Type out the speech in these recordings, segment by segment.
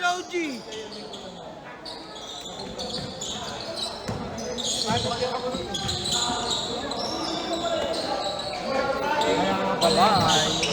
Logi! Bye-bye!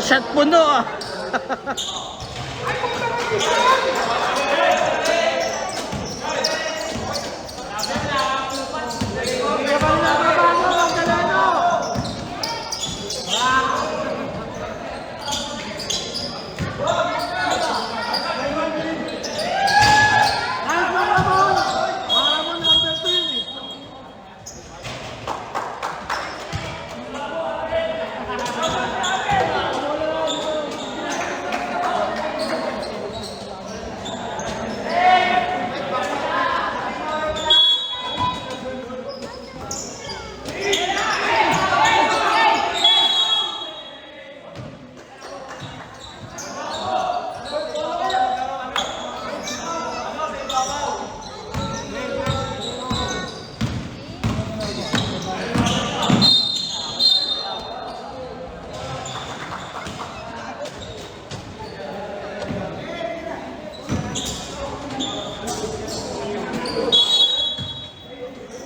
Shot puno ah.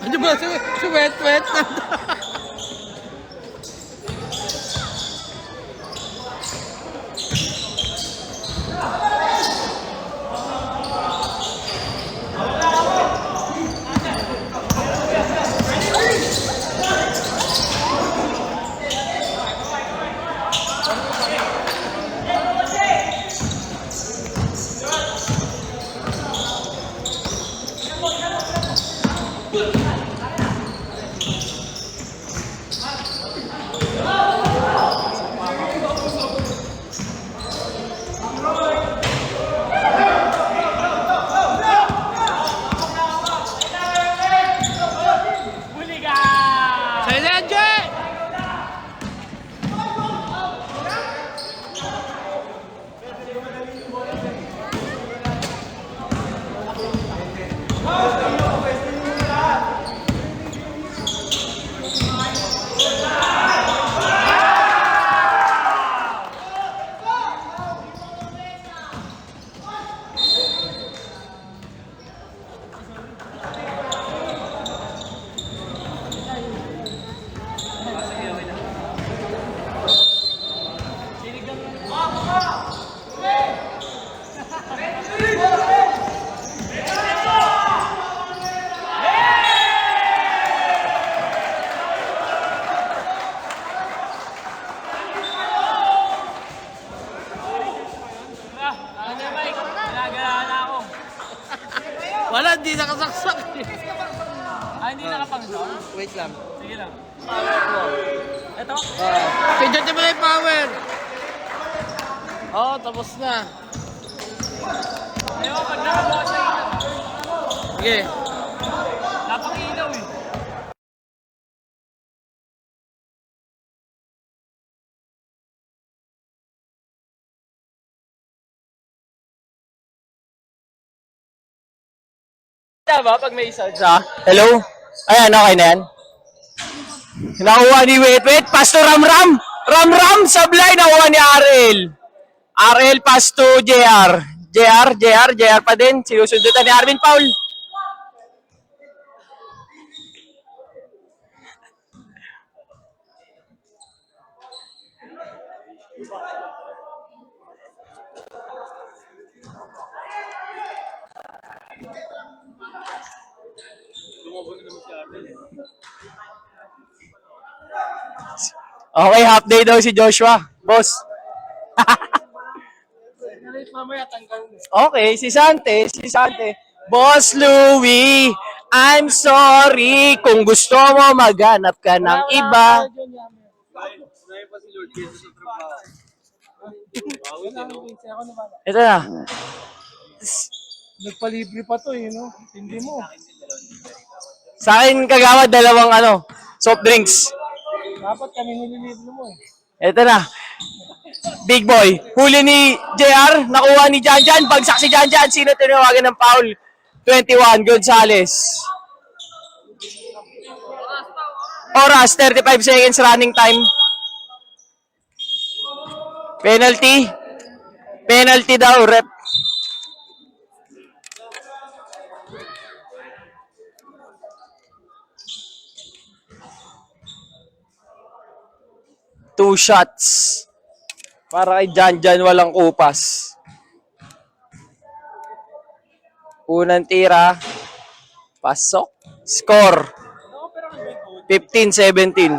Ano ba? Wet-wet na. Wala, hindi nakasaksak. Ah, hindi nakapang-down? Wait lang. Sige lang. Ito? Pindutin mo na yung power. Oo, tapos na. Ewan, pag nakabukas na ilaw. Sige. Napang-ilaw eh. Ba pag may isa siya? Hello? Ayan, okay na yan. Nakuha ni Wetwet, Pasto Ramram! Ramram! Sablay, nakuha ni RL. RL, Pasto, JR. JR pa din. Sinusundutan ni Arvin Paul. Okay, half day daw si Joshua. Boss. Okay, si Sante. Boss Louie, I'm sorry kung gusto mo maghanap ka ng iba. Ito na. Nagpalibre pa to eh, no? Hindi mo. Sa akin kagawad dalawang soft drinks. Dapat kami nililibre mo eh. Ito na. Big boy. Huli ni JR. Nakuha ni Janjan. Bagsak si Janjan. Sino tinawagan ng foul? 21. Gonzales. Oras. 35 seconds running time. Penalty. Penalty daw. Rep. Two shots. Para kay Janjan walang kupas. Unang tira. Pasok. Score. 15-17.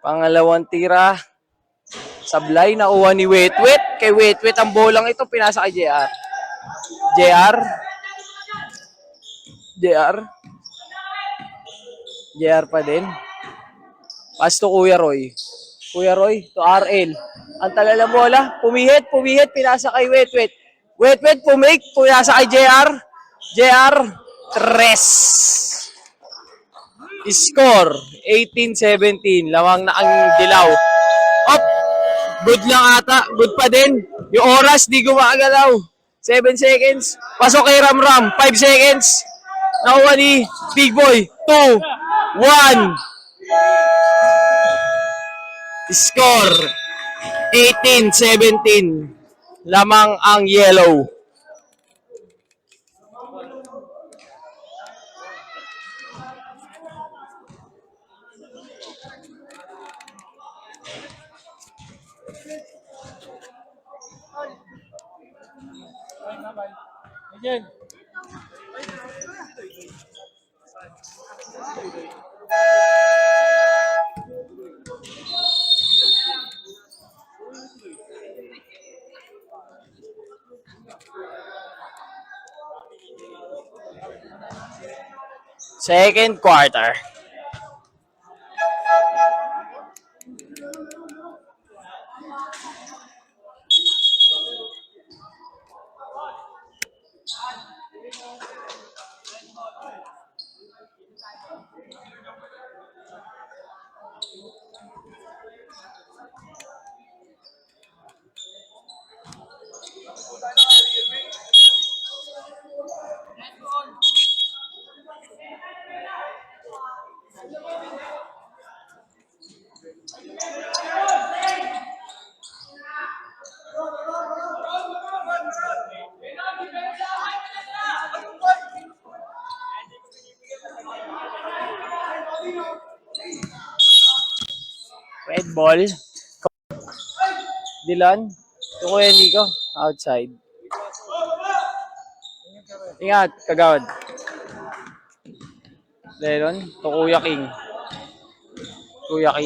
Pangalawang tira. Sablay. Nakuha ni Wetwet. Kay Wetwet ang bolang ito. Pinasa kay JR. JR pa din. Pass to Kuya Roy. Kuya Roy to RL. Ang tagal ng bola. Pumihit. Pinasa kay Wetwet. Wetwet pumake. Pinasa kay JR. 3. Score. 18-17. Lamang na ang dilaw. Op! Good lang ata. Good pa din. Yung oras di gumagalaw. 7 seconds. Pasok kay Ramram. 5 seconds. Nakuha ni Big Boy. 2, 1. Score 18-17. Lamang ang yellow. Again. Second quarter. Red ball. Dylan. Ito Kuya Nico. Outside. Ingat, kagawad. Lennon. Ito Kuya King. Kuya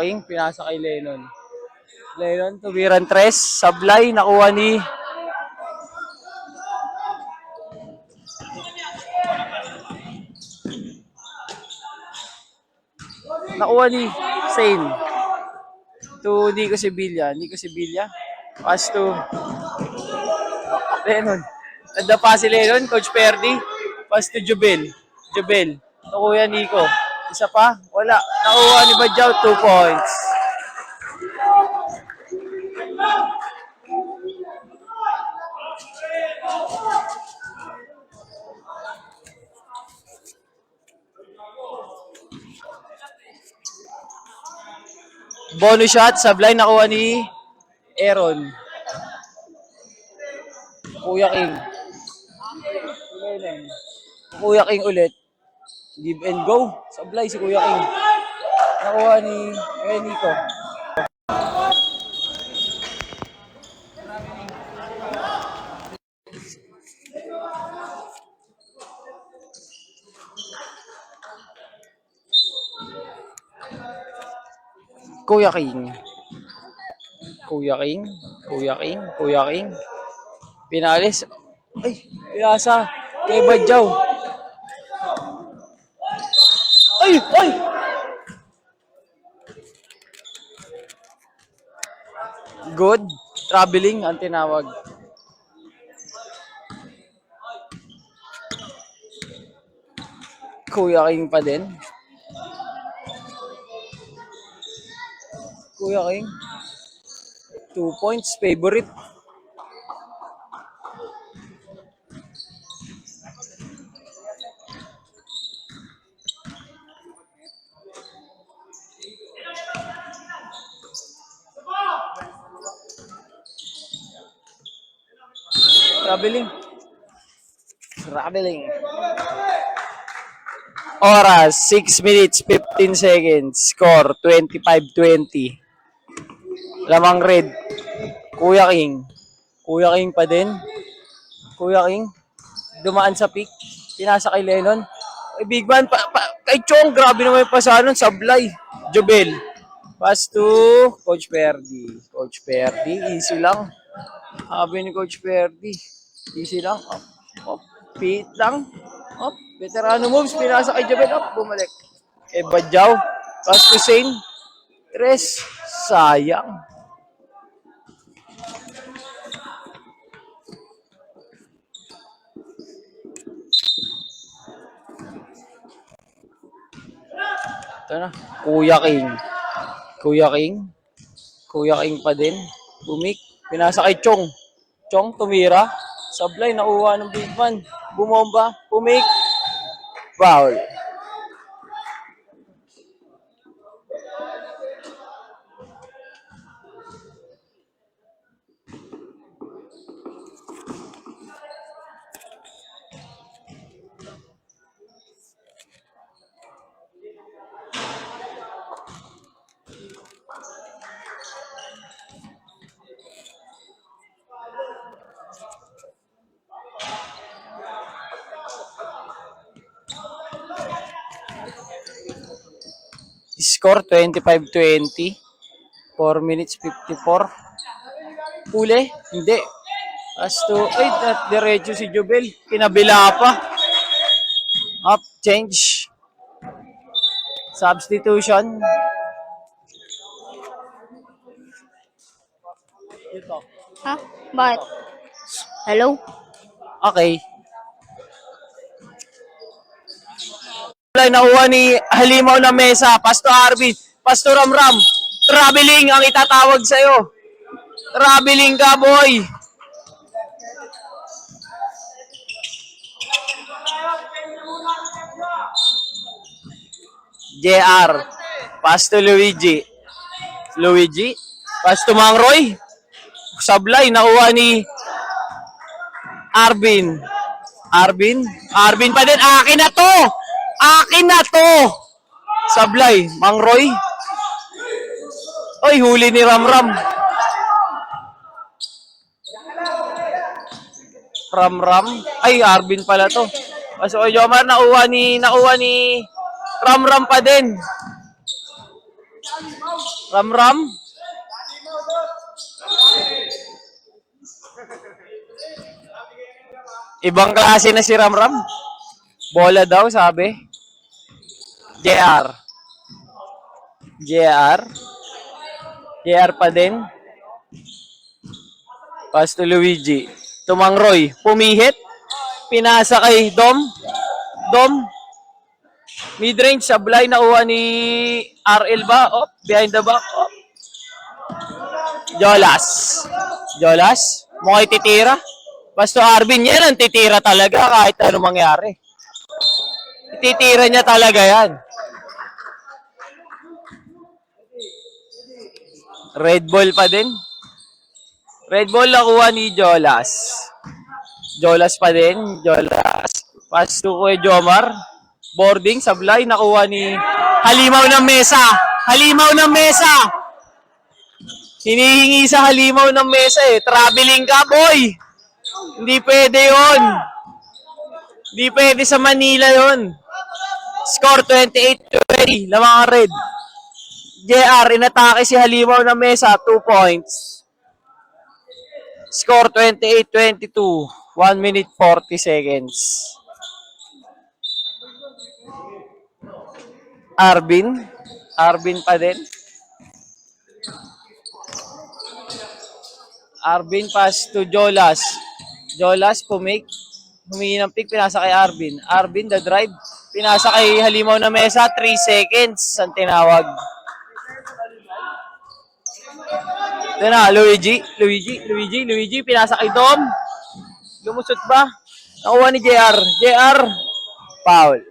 King. Pinasa kay Lennon. Lennon, tuwiran 3. Sablay, nakuha ni Sane. To Nico Sevilla. Pass to Lennon. Nagdapa si Lennon, Coach Perdi. Pass to Jubel. Nakuha Nico. Isa pa? Wala. Nakuha ni Badjaw, 2 points. Bonus shot, sablay, nakuha ni Aaron. Kuya King. Kuya King ulit. Give and go. Sablay si Kuya King. Nakuha ni Nico. Kuya King. Pinalis. Ay, pinasa. Kay Badjaw. Ay! Good. Traveling ang tinawag. Kuya King pa din. Kuya King. 2 points. Favorite. Traveling. Oras, 6 minutes, 15 seconds. Score, 25-20. Lamang red. Kuya King pa din. Kuya King. Dumaan sa pick. Pinasa kay Lennon. Ay, big man. Kay Chong, grabe naman yung pasa nun. Sablay. Jubel. Pass to Coach Perdi. Easy lang. Sabi ni Coach Perdi. Easy lang. Up. Feet lang. Up. Veterano moves. Pinasa kay Jubel. Up. Bumalik. Kay Badjaw. Pass to Sane. 3. Sayang. Ito na. Kuya King pa din. Bumik. Pinasa kay Chong. Tumira. Sablay. Nakuha ng big man. Bumomba. Bumik. Foul. Score 25-20. 4 minutes 54. Huli? Hindi. Diretso si Jubel. Pinabila pa. Up, change. Substitution. Ha? Bakit? Hello? Okay. Nakuha ni Halimaw na mesa. Pasto Arvin. Pasto Ramram. Traveling ang itatawag sa'yo. Traveling ka, boy. JR. Pasto Luigi. Pasto Mangroy. Sablay. Nakuha ni Arvin pa din. Akin na to! Sablay. Mangroy. Oy, huli ni Ramram. Ay, Arvin pala to. So, Jomar, nakuha ni Ramram pa din. Ibang klase na si Ramram. Bola daw, sabi. JR. JR. JR pa din. Pass to Luigi. Tumangroy. Pumihit. Pinasa kay Dom. Dom. Midrange. Sablay. Nakuha ni RL ba? Oh, behind the back. Oh. Jolas. Jolas. Mukhang titira. Basto Arvin, yan ang titira talaga kahit ano mangyari. Titira niya talaga yan. Red ball pa din. Red ball nakuha ni Jolas. Jolas pa din. Jolas. Pass to Kuya Jomar. Boarding, sablay. Nakuha ni Halimaw ng Mesa. Halimaw ng Mesa. Hinihingi sa Halimaw ng Mesa eh. Traveling ka, boy. Hindi pwede yun. Hindi pwede sa Manila yun. Score 28-20. Lamang ang red. JR, inatake si Halimaw ng Mesa. 2 points. Score 28-22. 1 minute 40 seconds. Arvin. Arvin pa din. Arvin pass to Jolas. Jolas pumake. Humingi ng pick, pinasa kay Arvin. Arvin, the drive. Pinasa kay Halimaw na Mesa, 3 seconds ang tinawag. Ito na, Luigi, pinasa kay Dom. Lumusot ba? Nakuha ni JR. JR, foul.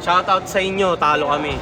Shoutout sa inyo, talo kami.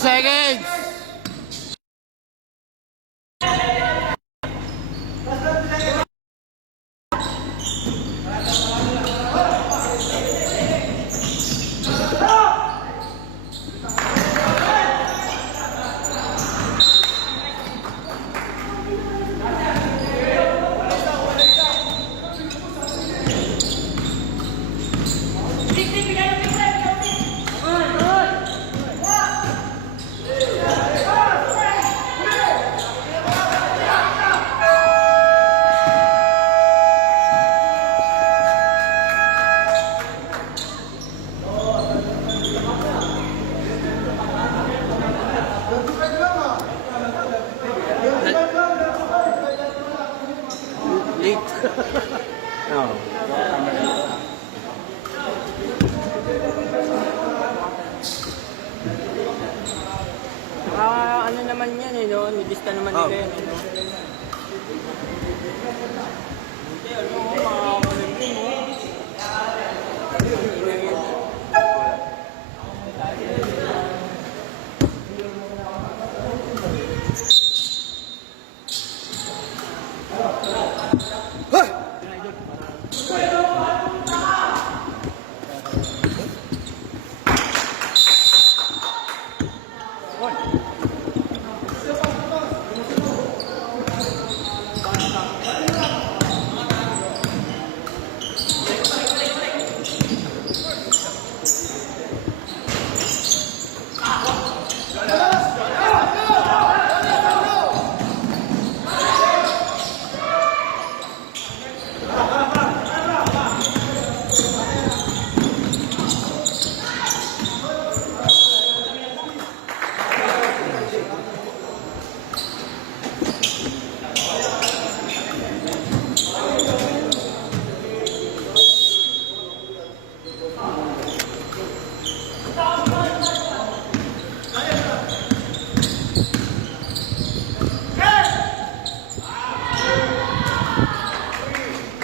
Seconds! nilista naman Oh. nila yan. Ano? Hindi, ano, makakamalig din mo.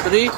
Three.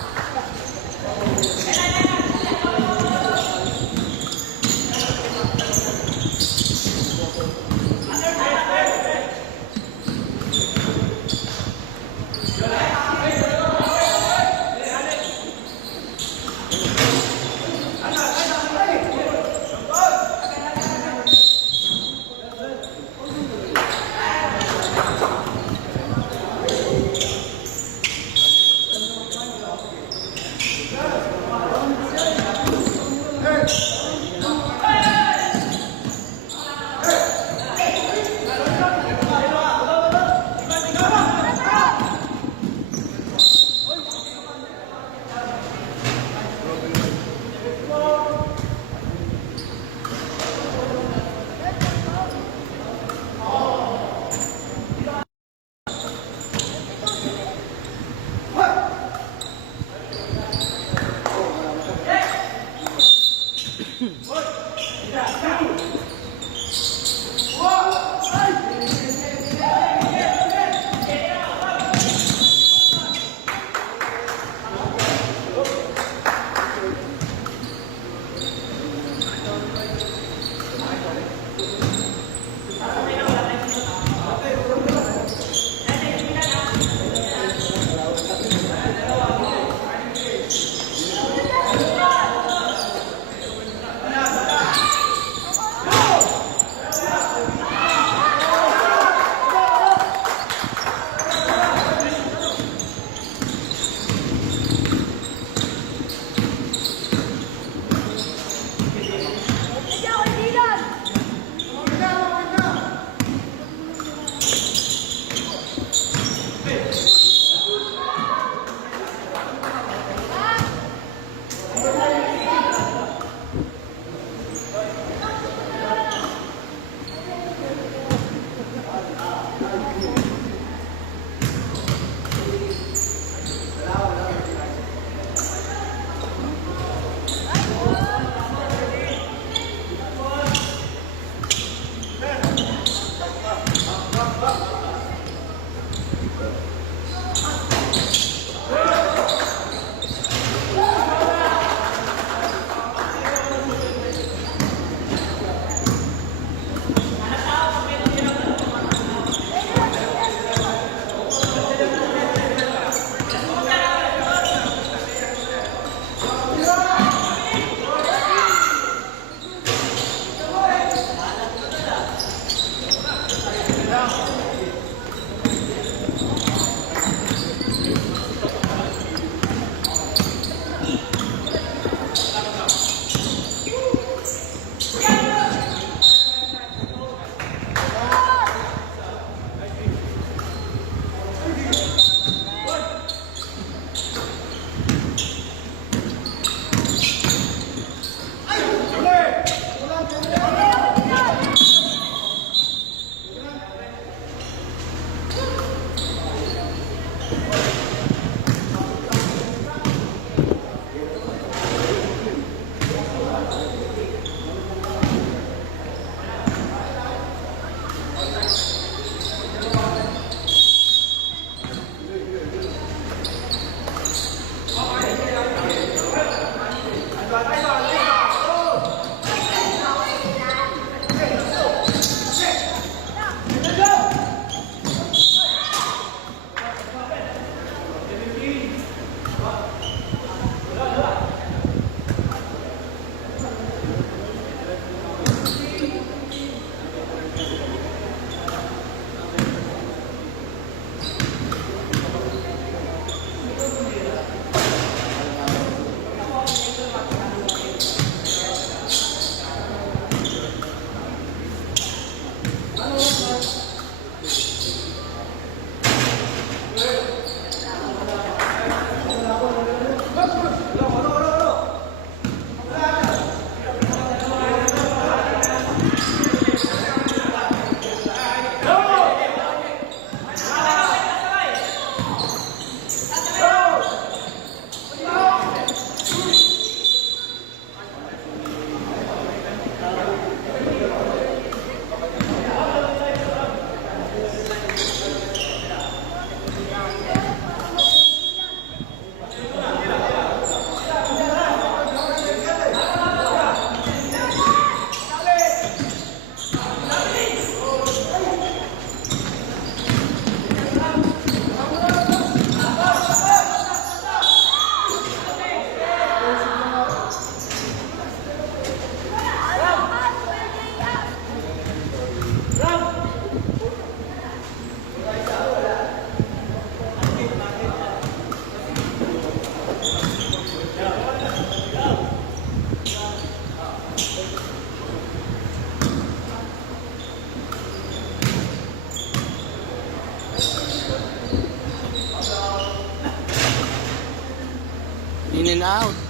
out.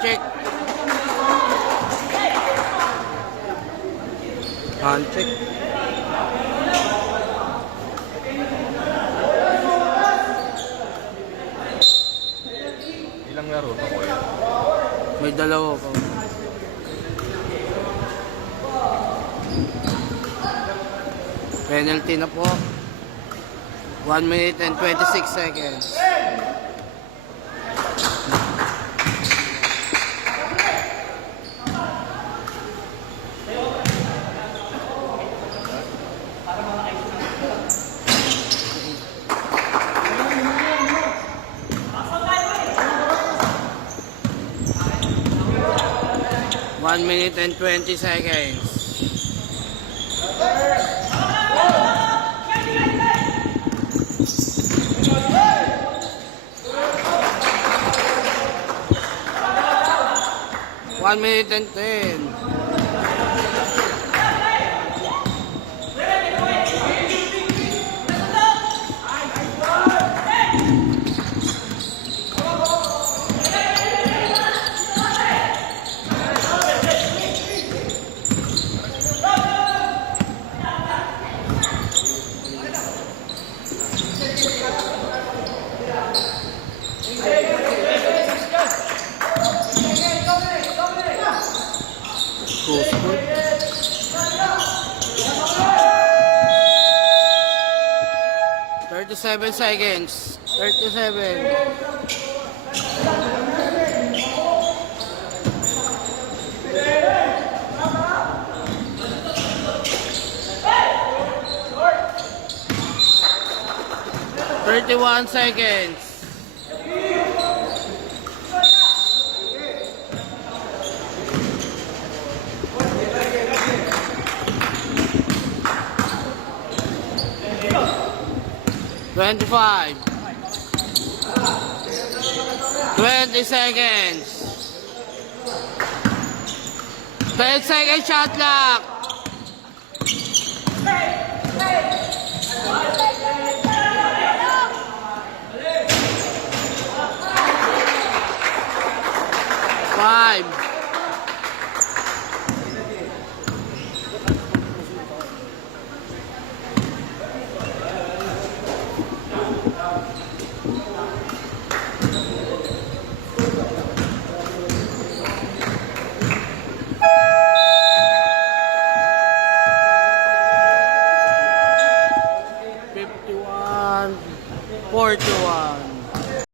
Check. Hand check. Ilang laro pa ko yan? May dalawa pa. Penalty na po. 1 minute and 26 seconds. 1 minute and 20 seconds. One minute and 10. Thirty-seven seconds. 37. Thirty-one seconds. 25. 20 seconds. 10 seconds shot clock. Five. One, 41.